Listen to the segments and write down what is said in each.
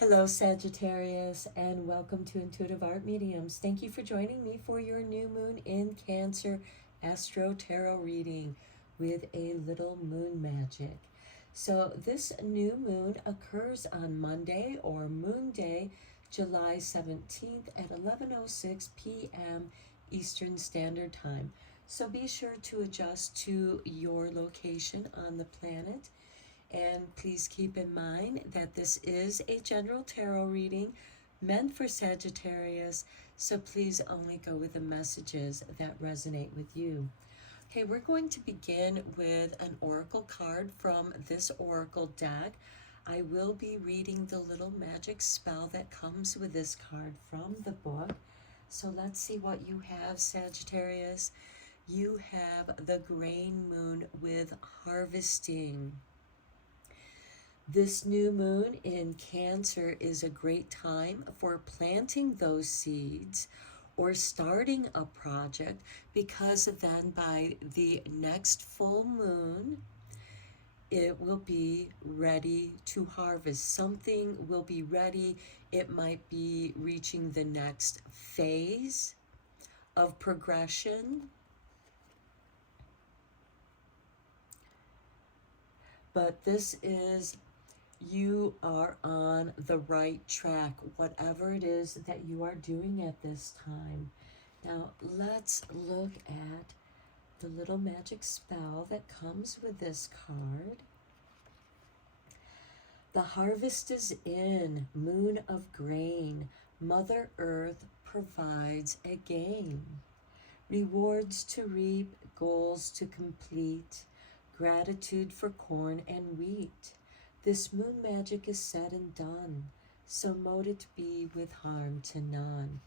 Hello, Sagittarius, and welcome to Intuitive Art Mediums. Thank you for joining me for your new moon in Cancer Astro-Tarot reading with a little moon magic. So this new moon occurs on Monday or Moon Day, July 17th at 11:06 p.m. Eastern Standard Time. So be sure to adjust to your location on the planet. And please keep in mind that this is a general tarot reading meant for Sagittarius, so please only go with the messages that resonate with you. Okay, we're going to begin with an oracle card from this oracle deck. I will be reading the little magic spell that comes with this card from the book. So let's see what you have, Sagittarius. You have the grain moon with harvesting. This new moon in Cancer is a great time for planting those seeds or starting a project, because then by the next full moon, it will be ready to harvest. Something will be ready. It might be reaching the next phase of progression. But this is, you are on the right track, whatever it is that you are doing at this time. Now, let's look at the little magic spell that comes with this card. The harvest is in, moon of grain. Mother Earth provides a gain. Rewards to reap, goals to complete. Gratitude for corn and wheat. This moon magic is said and done, so mote it be with harm to none.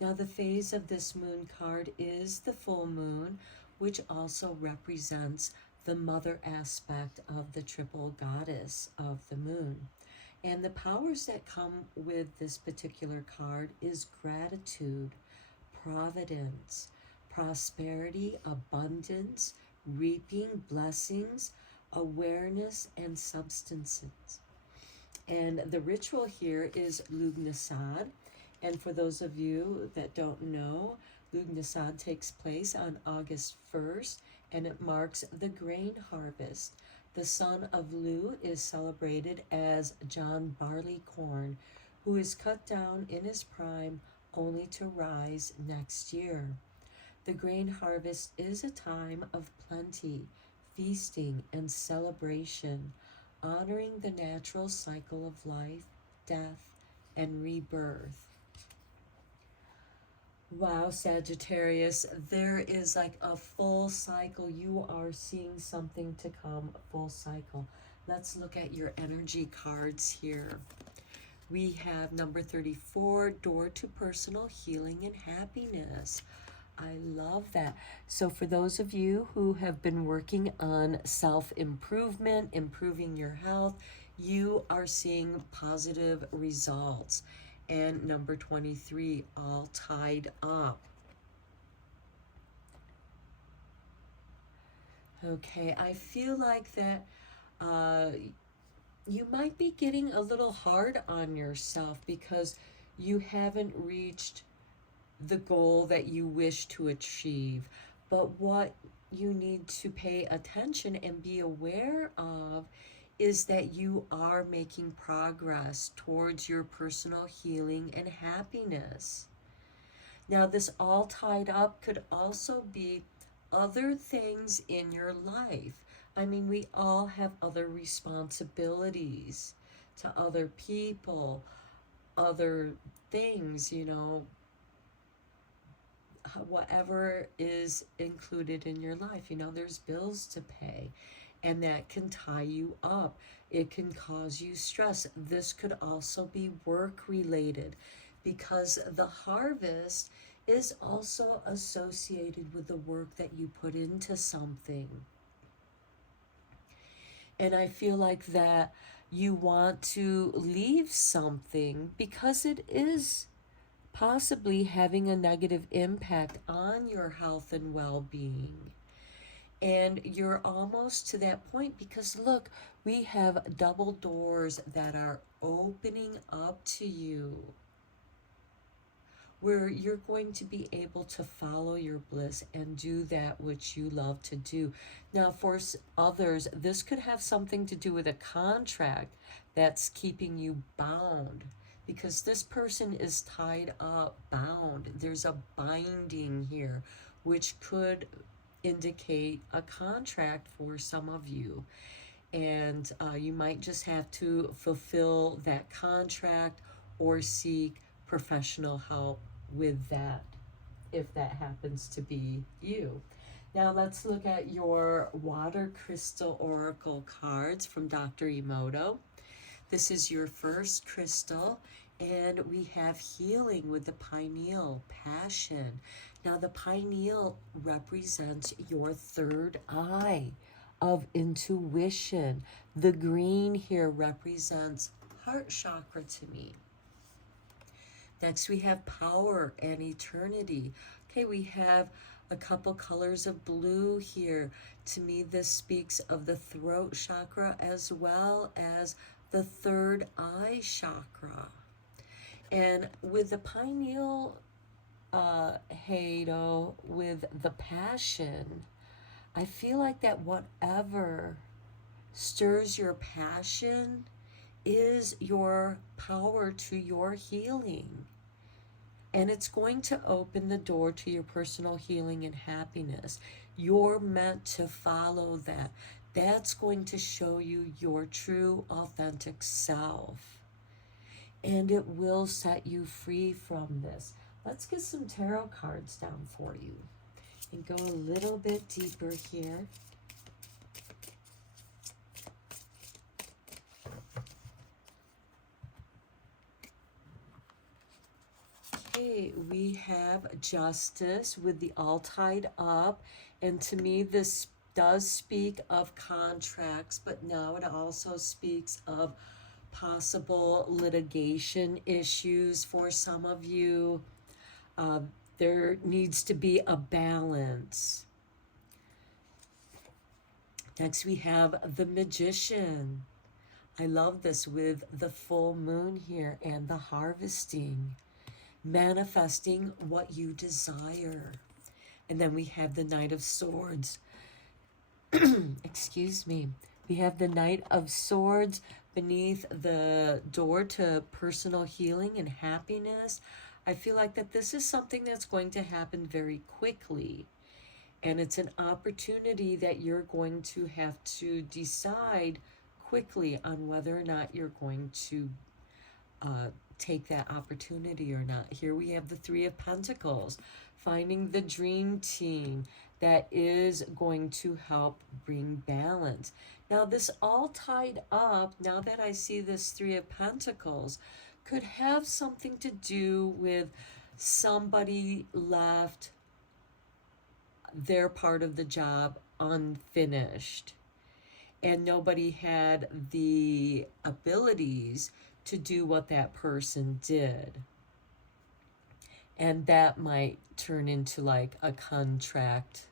Now the phase of this moon card is the full moon, which also represents the mother aspect of the triple goddess of the moon. And the powers that come with this particular card is gratitude, providence, prosperity, abundance, reaping blessings, awareness, and substances. And the ritual here is Lugnasad. And for those of you that don't know, Lugnasad takes place on August 1st, and it marks the grain harvest. The son of Lu is celebrated as John Barleycorn, who is cut down in his prime only to rise next year. The grain harvest is a time of plenty, feasting, and celebration, honoring the natural cycle of life, death, and rebirth. Wow, Sagittarius, there is like a full cycle. You are seeing something to come, full cycle. Let's look at your energy cards here. We have number 34, door to personal healing and happiness. I love that. So for those of you who have been working on self-improvement, improving your health, you are seeing positive results. And number 23, all tied up. Okay, I feel like that you might be getting a little hard on yourself because you haven't reached the goal that you wish to achieve. But what you need to pay attention and be aware of is that you are making progress towards your personal healing and happiness. Now, this all tied up could also be other things in your life. I mean, we all have other responsibilities to other people, other things, whatever is included in your life. There's bills to pay, and that can tie you up. It can cause you stress. This could also be work related, because the harvest is also associated with the work that you put into something. And I feel like that you want to leave something because it is possibly having a negative impact on your health and well-being. And you're almost to that point because look, we have double doors that are opening up to you, where you're going to be able to follow your bliss and do that which you love to do. Now, for others, this could have something to do with a contract that's keeping you bound, because this person is tied up, bound. There's a binding here, which could indicate a contract for some of you. And you might just have to fulfill that contract or seek professional help with that, if that happens to be you. Now let's look at your water crystal oracle cards from Dr. Emoto. This is your first crystal, and we have healing with the pineal, passion. Now the pineal represents your third eye of intuition. The green here represents heart chakra to me. Next we have power and eternity. Okay, we have a couple colors of blue here. To me, this speaks of the throat chakra as well as the third eye chakra. And with the pineal halo, with the passion, I feel like that whatever stirs your passion is your power to your healing. And it's going to open the door to your personal healing and happiness. You're meant to follow that. That's going to show you your true, authentic self. And it will set you free from this. Let's get some tarot cards down for you and go a little bit deeper here. Okay, we have Justice with the all tied up, and to me this does speak of contracts, but now it also speaks of possible litigation issues for some of you. There needs to be a balance. Next we have the Magician. I love this with the full moon here and the harvesting, manifesting what you desire. And then we have the Knight of Swords. Excuse me. We have the Knight of Swords beneath the door to personal healing and happiness. I feel like that this is something that's going to happen very quickly. And it's an opportunity that you're going to have to decide quickly on whether or not you're going to take that opportunity or not. Here we have the Three of Pentacles, finding the dream team that is going to help bring balance. Now this all tied up, now that I see this Three of Pentacles, could have something to do with somebody left their part of the job unfinished and nobody had the abilities to do what that person did. And that might turn into like a contract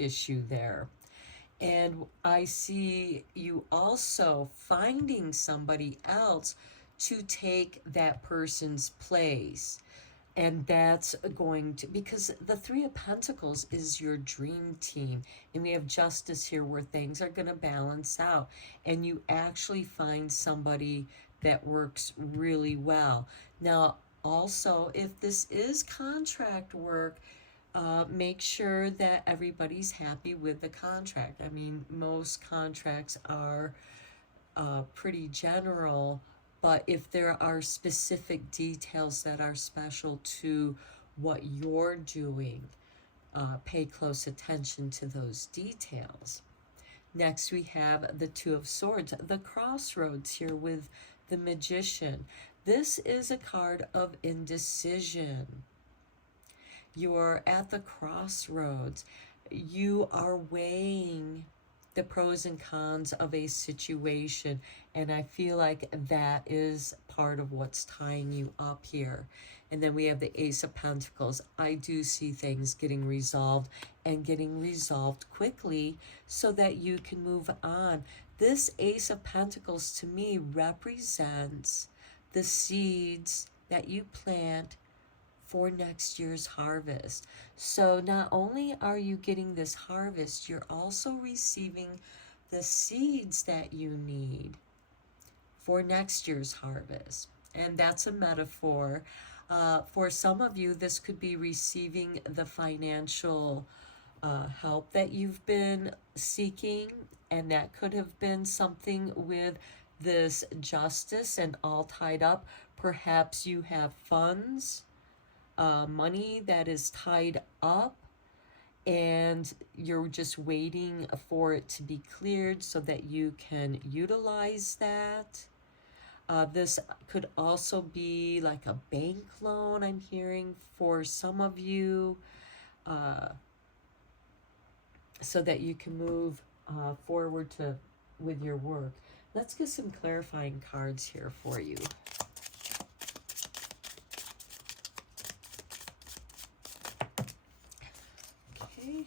issue there. And I see you also finding somebody else to take that person's place. And that's going to, because the Three of Pentacles is your dream team. And we have Justice here where things are going to balance out. And you actually find somebody that works really well. Now, also, if this is contract work, make sure that everybody's happy with the contract. I mean, most contracts are pretty general, but if there are specific details that are special to what you're doing, pay close attention to those details. Next, we have the Two of Swords, the crossroads here with the Magician. This is a card of indecision. You're at the crossroads. You are weighing the pros and cons of a situation, and I feel like that is part of what's tying you up here. And then we have the Ace of Pentacles. I do see things getting resolved and getting resolved quickly so that you can move on. This Ace of Pentacles to me represents the seeds that you plant for next year's harvest. So not only are you getting this harvest, you're also receiving the seeds that you need for next year's harvest. And that's a metaphor. For some of you, this could be receiving the financial help that you've been seeking, and that could have been something with this justice and all tied up. Perhaps you have funds, money that is tied up, and you're just waiting for it to be cleared so that you can utilize that. This could also be like a bank loan, I'm hearing, for some of you, so that you can move forward with your work. Let's get some clarifying cards here for you. Okay.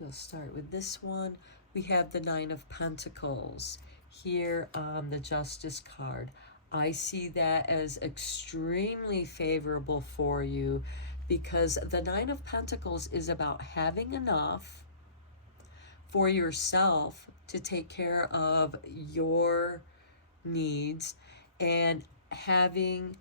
We'll start with this one. We have the Nine of Pentacles here on the Justice card. I see that as extremely favorable for you, because the Nine of Pentacles is about having enough for yourself to take care of your needs, and having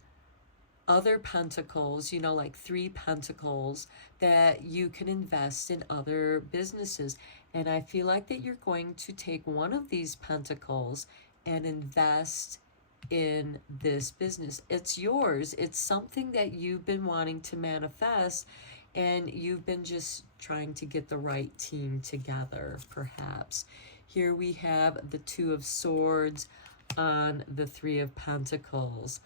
other pentacles, you know, like 3 pentacles, that you can invest in other businesses. And I feel like that you're going to take one of these pentacles and invest in this business. It's yours. It's something that you've been wanting to manifest, and you've been just trying to get the right team together, perhaps. Here we have the Two of Swords on the Three of Pentacles.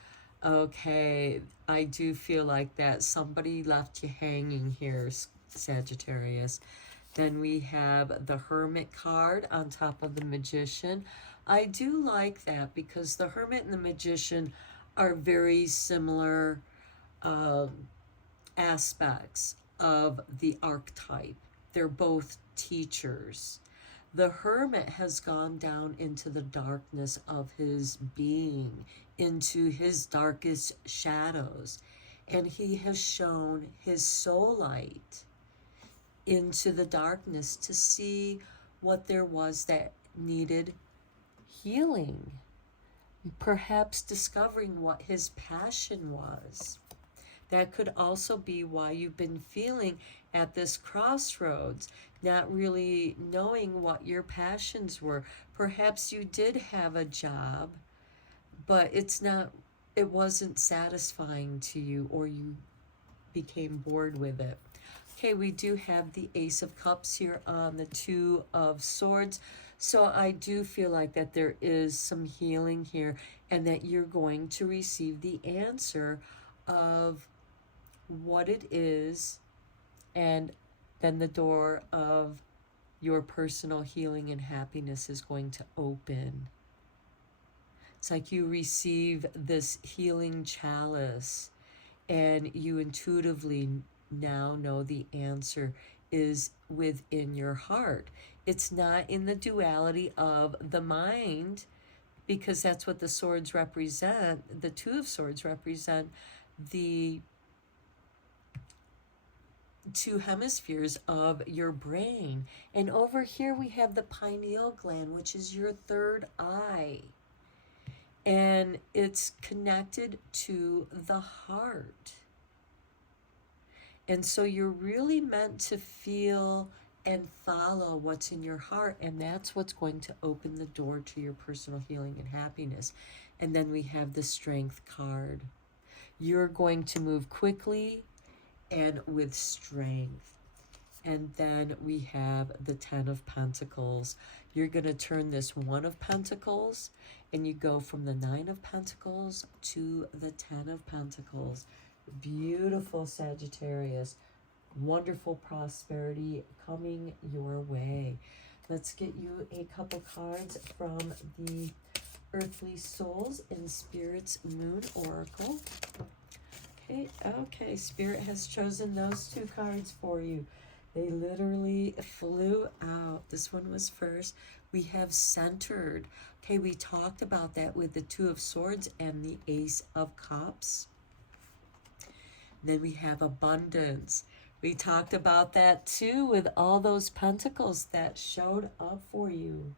Okay, I do feel like that somebody left you hanging here, Sagittarius. Then we have the Hermit card on top of the Magician. I do like that, because the Hermit and the Magician are very similar aspects of the archetype. They're both teachers. The Hermit has gone down into the darkness of his being, into his darkest shadows, and he has shown his soul light into the darkness to see what there was that needed healing, perhaps discovering what his passion was. That could also be why you've been feeling at this crossroads, not really knowing what your passions were. Perhaps you did have a job, but it wasn't satisfying to you, or you became bored with it. Okay, we do have the Ace of Cups here on the Two of Swords. So I do feel like that there is some healing here, and that you're going to receive the answer of what it is, and then the door of your personal healing and happiness is going to open. It's like you receive this healing chalice, and you intuitively now know the answer is within your heart. It's not in the duality of the mind, because that's what the swords represent. The Two of Swords represent the two hemispheres of your brain. And over here we have the pineal gland, which is your third eye. And it's connected to the heart. And so you're really meant to feel and follow what's in your heart, and that's what's going to open the door to your personal healing and happiness. And then we have the Strength card. You're going to move quickly and with strength. And then we have the Ten of Pentacles. You're going to turn this One of Pentacles, and you go from the Nine of Pentacles to the Ten of Pentacles. Beautiful, Sagittarius. Wonderful prosperity coming your way. Let's get you a couple cards from the Earthly Souls and Spirit's Moon Oracle. Okay, Spirit has chosen those 2 cards for you. They literally flew out. This one was first. We have centered. Okay, we talked about that with the Two of Swords and the Ace of Cups. Then we have abundance. We talked about that too with all those pentacles that showed up for you.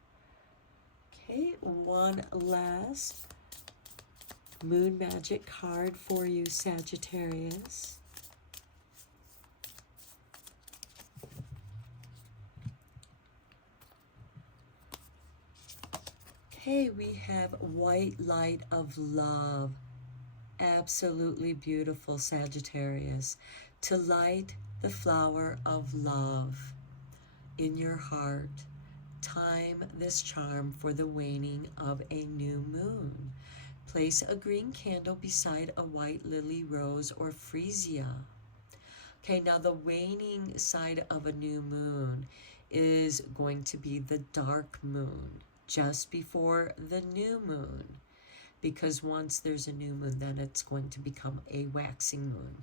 Okay, one last moon magic card for you, Sagittarius. Okay, we have white light of love. Absolutely beautiful, Sagittarius. To light the flower of love in your heart, time this charm for the waning of a new moon. Place a green candle beside a white lily, rose, or freesia. Okay, now the waning side of a new moon is going to be the dark moon, just before the new moon. Because once there's a new moon, then it's going to become a waxing moon.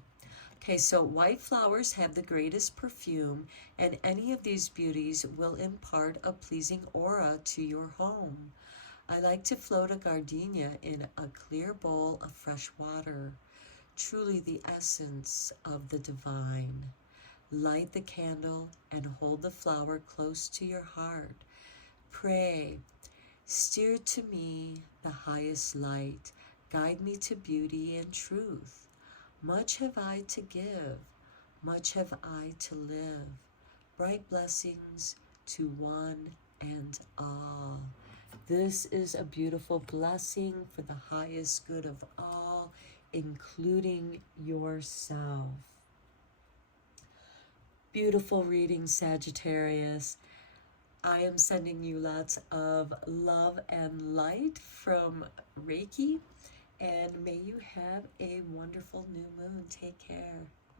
Okay, so white flowers have the greatest perfume, and any of these beauties will impart a pleasing aura to your home. I like to float a gardenia in a clear bowl of fresh water, truly the essence of the divine. Light the candle and hold the flower close to your heart. Pray, steer to me the highest light, guide me to beauty and truth. Much have I to give, much have I to live. Bright blessings to one and all. This is a beautiful blessing for the highest good of all, including yourself. Beautiful reading, Sagittarius. I am sending you lots of love and light from Reiki, and may you have a wonderful new moon. Take care.